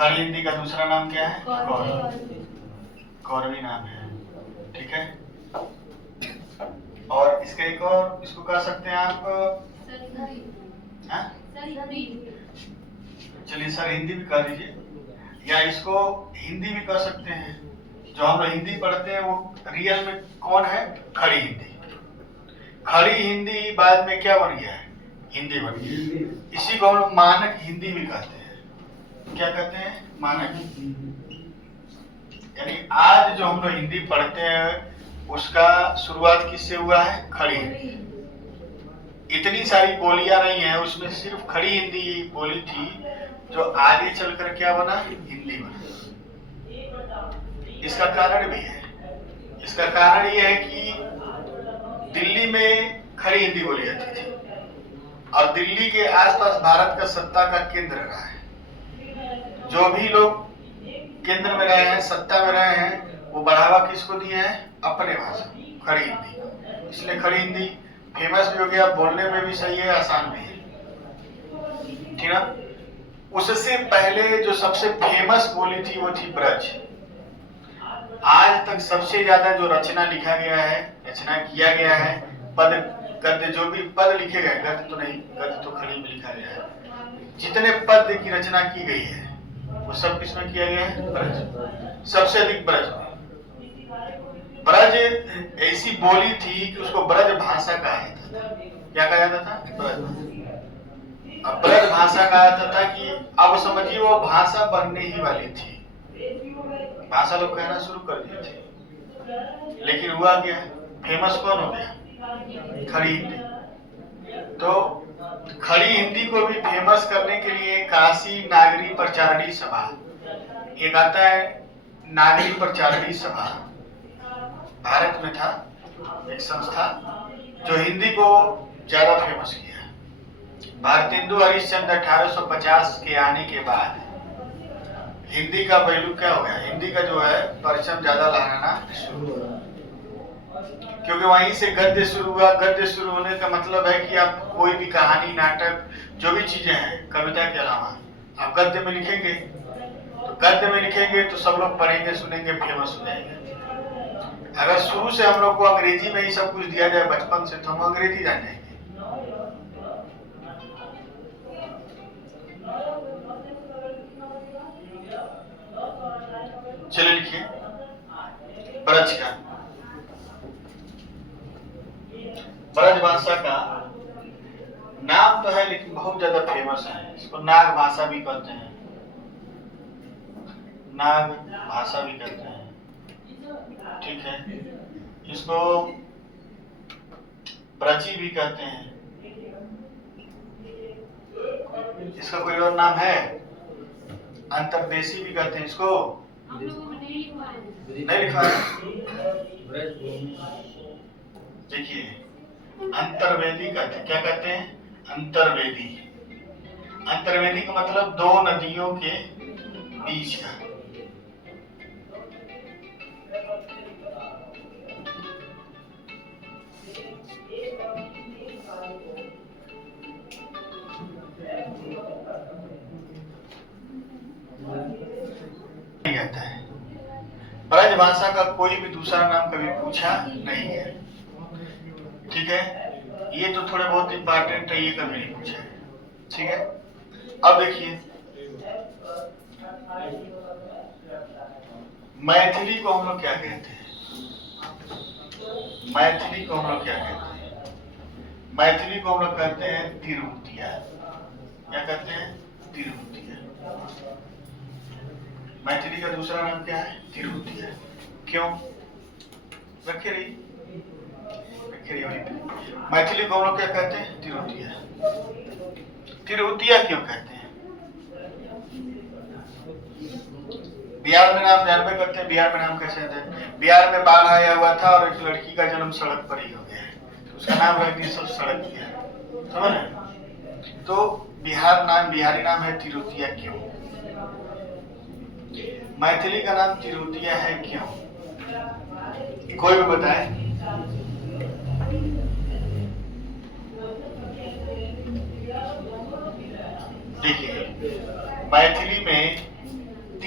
खड़ी हिंदी का दूसरा नाम क्या है? कौरवी नाम है, ठीक है। और इसका एक और, इसको कह सकते हैं आप, चलिए सर हिंदी भी कह दीजिए, या इसको हिंदी भी कह सकते हैं। जो हम लोग हिंदी पढ़ते हैं वो रियल में कौन है? खड़ी हिंदी। खड़ी हिंदी बाद में क्या बन गया है? हिंदी बन गया। इसी को हम लोग मानक हिंदी भी कहते हैं। क्या कहते हैं? मानक। यानी आज जो हम लोग हिंदी पढ़ते हैं उसका शुरुआत किससे हुआ है? खड़ी हिंदी। इतनी सारी बोलियां नहीं है, उसमें सिर्फ खड़ी हिंदी बोली थी, जो आगे चलकर क्या बना? हिंदी बना। इसका कारण भी है। इसका कारण ये है कि दिल्ली में खड़ी हिंदी बोली जाती थी, और दिल्ली के आसपास भारत का सत्ता का केंद्र रहा है। जो भी लोग केंद्र में रहे हैं, सत्ता में रहे हैं, वो बढ़ावा किसको दिए हैं? अपने भाषा, खड़ी हिंदी को। इसलिए खड़ी हिंदी फेमस भी हो गया, बोलने में भी सही है, आसान भी है, ठीक ना। उससे पहले जो सबसे फेमस बोली थी वो थी ब्रज। आज तक सबसे ज्यादा जो रचना लिखा गया है, रचना किया गया है, पद गद्य, जो भी पद लिखे गए, गद्य तो नहीं, गद्य तो खड़ी में लिखा गया है, जितने पद की रचना की गई है वो सब किसमें किया गया है? ब्रज। सबसे अधिक ब्रज में। ब्रज ऐसी बोली थी कि उसको ब्रज भाषा कहा जाता था। क्या कहा जाता था? ब्रज। अब ब्रज भाषा कहा जाता था कि अब समझिए वो भाषा बनने ही वाली थी। भाषा लोग कहना शुरू कर दिए थे, लेकिन हुआ क्या? फेमस कौन हो गया? खड़ी हिंदी। तो खड़ी हिंदी को भी फेमस करने के लिए काशी नागरी प्रचारणी सभा, एक आता है नागरी प्रचारणी सभा, भारत में था एक संस्था जो हिंदी को ज्यादा फेमस किया। भारतेंदु हरिश्चंद्र 1850 के आने के बाद हिंदी का वैल्यू क्या हो गया? हिंदी का जो है परचम ज्यादा लहराना शुरू हुआ, क्योंकि वहीं से गद्य शुरू हुआ। गद्य शुरू होने का मतलब है कि आप कोई भी कहानी, नाटक, जो भी चीजें हैं कविता के अलावा आप गद्य में लिखेंगे, तो गद्य में लिखेंगे तो सब लोग पढ़ेंगे, सुनेंगे, फेमस हो जाएंगे। अगर शुरू से हम लोग को अंग्रेजी में ही सब कुछ दिया जाए बचपन से, तो हम अंग्रेजी जान जाएंगे। चलिए लिखिए ब्रज का। ब्रज भाषा का नाम तो है लेकिन बहुत ज्यादा फेमस है। इसको नाग भाषा भी कहते हैं, नाग भाषा भी कहते हैं, ठीक है। इसको ब्रजी भी कहते हैं। इसका कोई और नाम है? अंतरदेशी भी कहते हैं इसको। नहीं लिखा है। देखिए अंतर्वेदी कहते हैं। क्या कहते हैं? अंतर्वेदी। अंतर्वेदी का मतलब दो नदियों के बीच का। कहता है ब्रज भाषा का कोई भी दूसरा नाम कभी पूछा नहीं है, ठीक है। ये तो थोड़े बहुत इंपॉर्टेंट है, ये कभी नहीं पूछा है, ठीक है। अब देखिए मैथिली को हम लोग क्या कहते हैं? मैथिली को हम लोग क्या कहते हैं? मैथिली को हम लोग कहते हैं तिरहुतिया। क्या कहते हैं? तिरहुतिया। मैथिली का दूसरा नाम क्या है? तिरहुतिया। क्यों? रखे रही मैथिली को हम लोग क्या कहते हैं? तिरहुतिया। तिरहुतिया क्यों कहते हैं? बिहार में नाम जानबे करते हैं। बिहार में नाम कैसे आता है? बिहार में बाढ़ आया हुआ था और एक लड़की का जन्म सड़क पर ही हो गया है, तो उसका नाम रख दिया सब सड़क किया, समझ रहे? तो बिहार नाम, बिहारी नाम है तिरहुतिया। क्यों? मैथिली का नाम तिरहुतिया है क्यों? कोई भी बताए? देखिए मैथिली में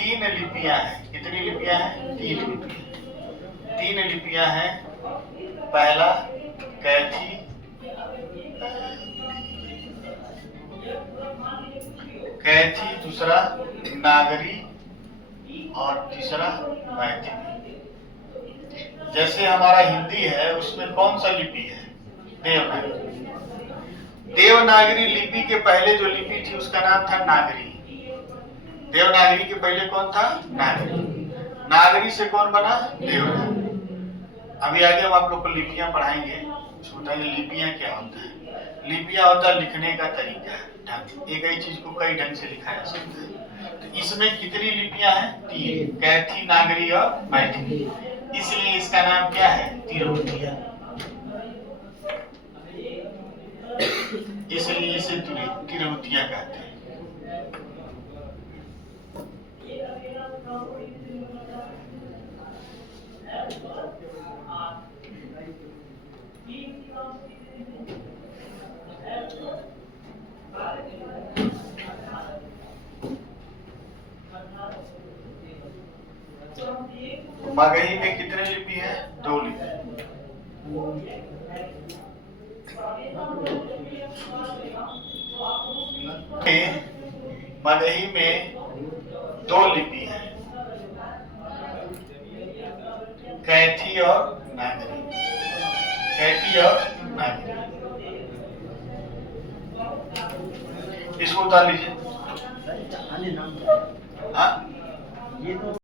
तीन लिपियां हैं। कितनी लिपियां हैं? तीन लिपियां। तीन लिपियां हैं। पहला कैथी, दूसरा नागरी और तीसरा मैथिली। जैसे हमारा हिंदी है, उसमें कौन सा लिपि है? देवनागरी। देवनागरी लिपि के पहले जो लिपि थी उसका नाम था नागरी। देवनागरी के पहले कौन था? नागरी। नागरी से कौन बना? देवनागरी। अभी आगे हम आप लोग को लिपियां पढ़ाएंगे। बताइए लिपियां क्या होता है। लिपियां होता है लिखने का तरीका, ढंग। एक ही चीज को कई ढंग से लिखा जा सकता है। तो इसमें कितनी लिपियां हैं? तीन। कैथी, नागरी और मैथिली। इसलिए इसका नाम क्या है? तिरहुतिया। इसलिए इसे तिरहुतिया कहते हैं। मगही में कितने लिपि है? दो लिपि। मगही में दो लिपि है, कैथी और नागरी। कैथी और नागरी। इसको उतार लीजिए। हाँ, ये तो